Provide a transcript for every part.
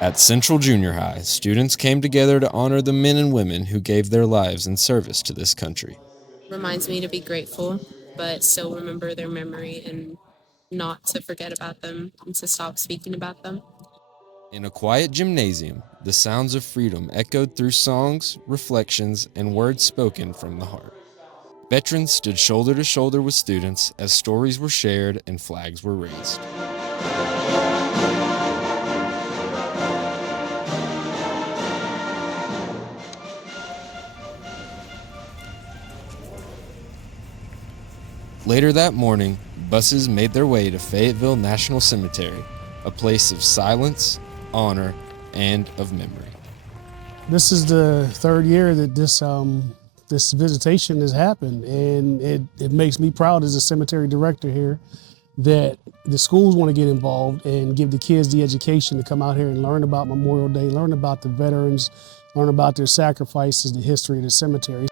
At Central Junior High, students came together to honor the men and women who gave their lives in service to this country. Reminds me to be grateful, but still remember their memory and not to forget about them and to stop speaking about them. In a quiet gymnasium, the sounds of freedom echoed through songs, reflections, and words spoken from the heart. Veterans stood shoulder to shoulder with students as stories were shared and flags were raised. Later that morning, buses made their way to Fayetteville National Cemetery, a place of silence, honor, and of memory. This is the third year that this visitation has happened, and it makes me proud as a cemetery director here that the schools want to get involved and give the kids the education to come out here and learn about Memorial Day, learn about the veterans, learn about their sacrifices, the history of the cemetery.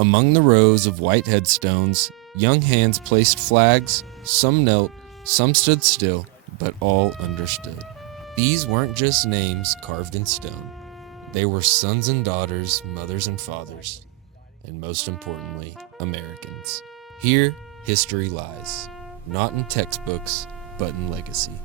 Among the rows of white headstones, young hands placed flags, some knelt, some stood still, but all understood. These weren't just names carved in stone. They were sons and daughters, mothers and fathers, and most importantly, Americans. Here, history lies, not in textbooks, but in legacy.